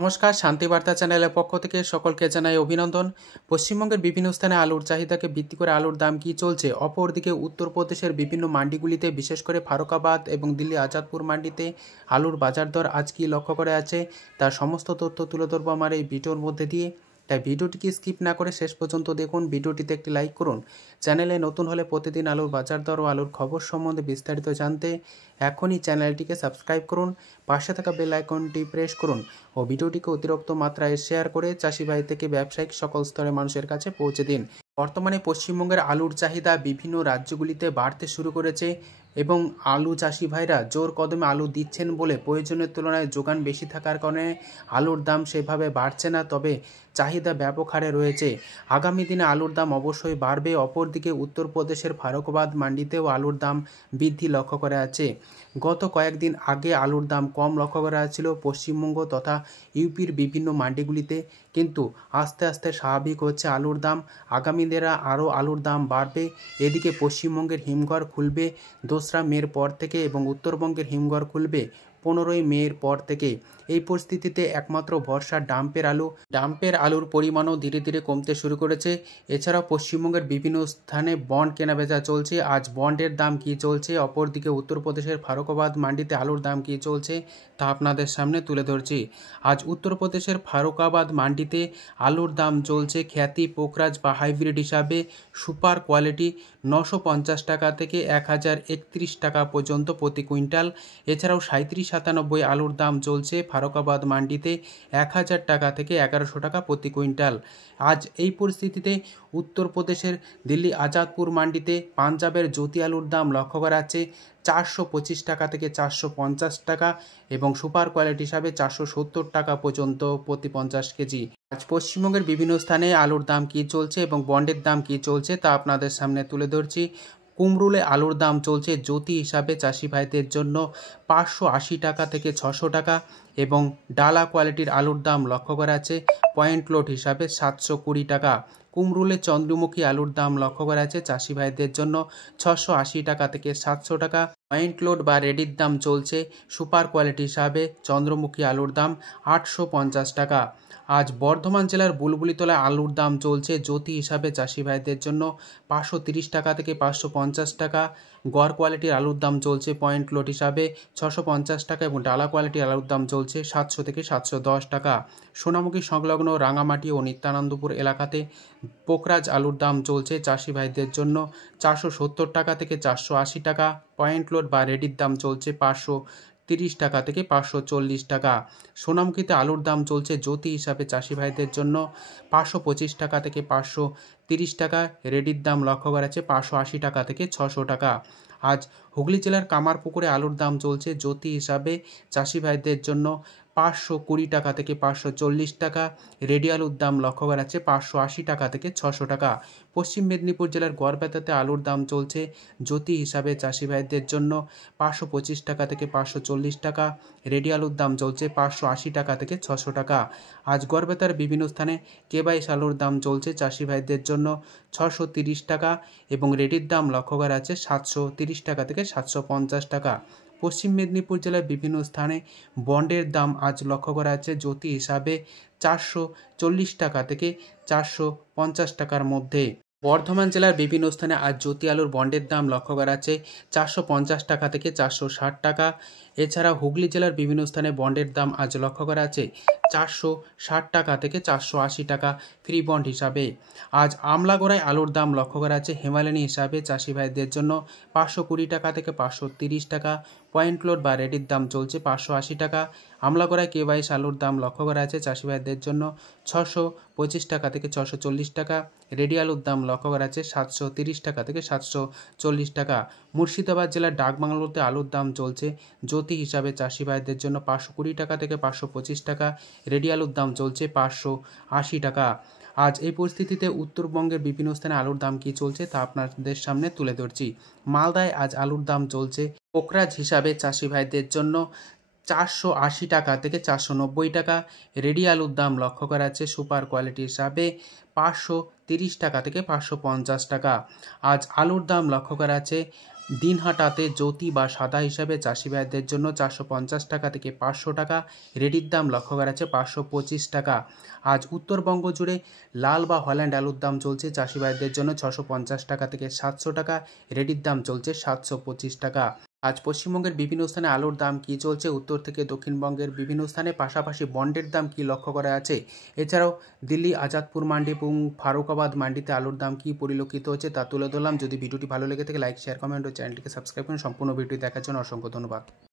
নমস্কার, শান্তিবার্তা চ্যানেলের পক্ষ থেকে সকলকে জানাই অভিনন্দন। পশ্চিমবঙ্গের বিভিন্ন স্থানে আলুর চাহিদাকে ভিত্তি করে আলুর দাম কী চলছে, অপরদিকে উত্তরপ্রদেশের বিভিন্ন মান্ডিগুলিতে বিশেষ করে ফারুকাবাদ এবং দিল্লি আজাদপুর মান্ডিতে আলুর বাজার দর আজ কী লক্ষ্য করে আছে তার সমস্ত তথ্য তুলে ধরবো আমার এই ভিডিওর মধ্যে দিয়ে। তাই ভিডিওটিকে স্কিপ না করে শেষ পর্যন্ত দেখুন, ভিডিওটিতে একটি লাইক করুন। চ্যানেলে নতুন হলে প্রতিদিন আলুর বাজার দর ও আলুর খবর সম্বন্ধে বিস্তারিত জানতে এখনই চ্যানেলটিকে সাবস্ক্রাইব করুন, পাশে থাকা বেল আইকনটি প্রেস করুন ও ভিডিওটিকে অতিরিক্ত মাত্রায় শেয়ার করে চাষি ভাই থেকে ব্যবসায়িক সকল স্তরের মানুষের কাছে পৌঁছে দিন। বর্তমানে পশ্চিমবঙ্গের আলুর চাহিদা বিভিন্ন রাজ্যগুলিতে বাড়তে শুরু করেছে এবং আলু চাষি ভাইরা জোর কদমে আলু দিচ্ছেন বলে প্রয়োজনের তুলনায় যোগান বেশি থাকার কারণে আলুর দাম সেভাবে বাড়ছে না, তবে চাহিদা ব্যাপক হারে রয়েছে। আগামী দিনে আলুর দাম অবশ্যই বাড়বে। অপরদিকে উত্তরপ্রদেশের ফারুকাবাদ মান্ডিতেও আলুর দাম বৃদ্ধি লক্ষ্য করা আছে। গত কয়েকদিন আগে আলুর দাম কম লক্ষ্য করা ছিল পশ্চিমবঙ্গ তথা ইউপির বিভিন্ন মান্ডিগুলিতে, কিন্তু আস্তে আস্তে স্বাভাবিক হচ্ছে আলুর দাম। আগামী দিনে আরও আলুর দাম বাড়বে। এদিকে পশ্চিমবঙ্গের হিমঘর খুলবে 2রা মের পর থেকে এবং উত্তরবঙ্গের হিমঘর খুলবে 15ই মের পর থেকে। এই পরিস্থিতিতে একমাত্র ভরসা ডাম্পের আলুর পরিমাণও ধীরে ধীরে কমতে শুরু করেছে। এছাড়াও পশ্চিমবঙ্গের বিভিন্ন স্থানে বন্ড কেনাবেচা চলছে। আজ বন্ডের দাম কী চলছে, অপরদিকে উত্তরপ্রদেশের ফারুকাবাদ মান্ডিতে আলুর দাম কী চলছে তা আপনাদের সামনে তুলে ধরছি। আজ উত্তরপ্রদেশের ফারুকাবাদ মান্ডিতে আলুর দাম চলছে খ্যাতি পোকরাজ বা হাইব্রিড হিসাবে সুপার কোয়ালিটি 950 টাকা থেকে 1031 টাকা পর্যন্ত প্রতি কুইন্টাল। এছাড়াও 3797 আলুর দাম চলছে ফারুকাবাদ মান্ডিতে 1000 টাকা থেকে 1100 টাকা প্রতি কুইন্টাল। আজ এই পরিস্থিতিতে উত্তরপ্রদেশের দিল্লি আজাদপুর মান্ডিতে পাঞ্জাবের জ্যোতি আলুর দাম লক্ষ্য করা যাচ্ছে 425 টাকা থেকে 450 টাকা এবং সুপার কোয়ালিটি হিসাবে 470 টাকা পর্যন্ত প্রতি 50 কেজি। আজ পশ্চিমবঙ্গের বিভিন্ন স্থানে আলুর দাম কী চলছে এবং বন্ডের দাম কী চলছে তা আপনাদের সামনে তুলে ধরছি। কুমরুলে আলুর দাম চলছে জ্যোতি হিসাবে চাষি ভাইদের জন্য 580 টাকা থেকে 600 টাকা এবং ডালা কোয়ালিটির আলুর দাম লক্ষ্য করা আছে পয়েন্ট লোড হিসাবে 720 টাকা। কুমরুলে চন্দ্রমুখী আলুর দাম লক্ষ্য করা আছে চাষি ভাইদের জন্য 680 টাকা থেকে 700 টাকা। পয়েন্ট লোড বা রেডির দাম চলছে সুপার কোয়ালিটি হিসাবে চন্দ্রমুখী আলুর দাম 850 টাকা। আজ বর্ধমান জেলার বুলবুলিতলায় আলুর দাম চলছে জ্যোতি হিসাবে চাষি ভাইদের জন্য 530 টাকা থেকে 550 টাকা। গড় কোয়ালিটির আলুর দাম চলছে পয়েন্ট লোড হিসাবে 650 টাকা এবং ডালা কোয়ালিটির আলুর দাম চলছে 700 থেকে 710 টাকা। সোনামুখী সংলগ্ন রাঙামাটি ও নিত্যানন্দপুর এলাকাতে পোকরাজ আলুর দাম চলছে চাষি ভাইদের জন্য 470 টাকা থেকে 480 টাকা। পয়েন্ট লোড বা রেডির দাম চলছে 530 টাকা থেকে 540 টাকা। সোনামুখীতে আলুর দাম চলছে জ্যোতি হিসাবে চাষি ভাইদের জন্য 525 টাকা থেকে 530 টাকা। রেডির দাম লক্ষ্য করা আছে 580 টাকা থেকে 600 টাকা। আজ হুগলি জেলার কামারপুকুরে আলুর দাম চলছে জ্যোতি হিসাবে চাষি ভাইদের জন্য 520 টাকা থেকে 540 টাকা। রেডি আলুর দাম লক্ষ্য করা আছে 580 টাকা থেকে 600 টাকা। পশ্চিম মেদিনীপুর জেলার গড়বেতাতে আলুর দাম চলছে জ্যোতি হিসাবে চাষি ভাইদের জন্য 525 টাকা থেকে 540 টাকা। রেডি আলুর দাম চলছে 580 টাকা থেকে 600 টাকা। আজ গড়বেতার বিভিন্ন স্থানে কেবাইশ আলুর দাম চলছে চাষি ভাইদের জন্য 630 টাকা এবং রেডির দাম লক্ষ্য করা আছে 730 টাকা থেকে 750 টাকা। পশ্চিম মেদিনীপুর জেলার বিভিন্ন স্থানে বন্ডের দাম আজ লক্ষ্য করা আছে জ্যোতি হিসাবে 440 টাকা থেকে 450 টাকার মধ্যে। বর্ধমান জেলার বিভিন্ন স্থানে আজ জ্যোতি আলুর বন্ডের দাম লক্ষ্য করা আছে 450 টাকা থেকে 460 টাকা। এছাড়া হুগলি জেলার বিভিন্ন স্থানে বন্ডের দাম আজ লক্ষ্য করা আছে 460 টাকা থেকে 480 টাকা ফ্রি বন্ড হিসাবে। আজ আমলাগড়ায় আলুর দাম লক্ষ্য করা আছে হিমালয়ানি হিসাবে চাষি ভাইদের জন্য 520 টাকা থেকে 530 টাকা। পয়েন্ট লোড বা রেডির দাম চলছে 580 টাকা। আমলাগড়ায় কেবাইশ আলুর দাম লক্ষ্য করা আছে চাষি ভাইদের জন্য 625 টাকা থেকে 640 টাকা। রেডি আলুর দাম লক্ষ্য করা আছে 730 টাকা থেকে 740 টাকা। মুর্শিদাবাদ জেলার ডাকবাংলোতে আলুর দাম চলছে জ্যোতি হিসাবে চাষি ভাইদের জন্য 520 টাকা থেকে 525 টাকা। রেডি আলুর দাম চলছে 580 টাকা। আজ এই পরিস্থিতিতে উত্তরবঙ্গের বিভিন্ন স্থানে আলুর দাম কী চলছে তা আপনাদের সামনে তুলে ধরছি। মালদায় আজ আলুর দাম চলছে পোকরাজ হিসাবে চাষি ভাইদের জন্য 480 টাকা থেকে 490 টাকা। রেডি আলুর দাম লক্ষ্য করা আছে সুপার কোয়ালিটি হিসাবে 530 টাকা থেকে 550 টাকা। আজ আলুর দাম লক্ষ্য করা আছে দিনহাটাতে জ্যোতি বা সাদা হিসাবে চাষি ভাইদের জন্য 450 টাকা থেকে 500 টাকা, রেডির দাম লক্ষ্য করা যাচ্ছে 525 টাকা। আজ উত্তরবঙ্গ জুড়ে লাল বা হল্যান্ড আলুর দাম চলছে চাষি ভাইদের জন্য 650 টাকা থেকে 700 টাকা, রেডির দাম চলছে 725 টাকা। আজ পশ্চিমবঙ্গের বিভিন্ন স্থানে আলুর দাম কী চলছে, উত্তর থেকে দক্ষিণবঙ্গের বিভিন্ন স্থানে, পাশাপাশি বন্ডের দাম কী লক্ষ্য করা আছে, এছাড়াও দিল্লি আজাদপুর মান্ডি এবং ফারুকাবাদ মান্ডিতে আলুর দাম কী পরিলক্ষিত হচ্ছে তা তুলে ধরলাম। যদি ভিডিওটি ভালো লেগে থাকে লাইক, শেয়ার, কমেন্ট ও চ্যানেলটিকে সাবস্ক্রাইব করুন। সম্পূর্ণ ভিডিও দেখার জন্য অসংখ্য ধন্যবাদ।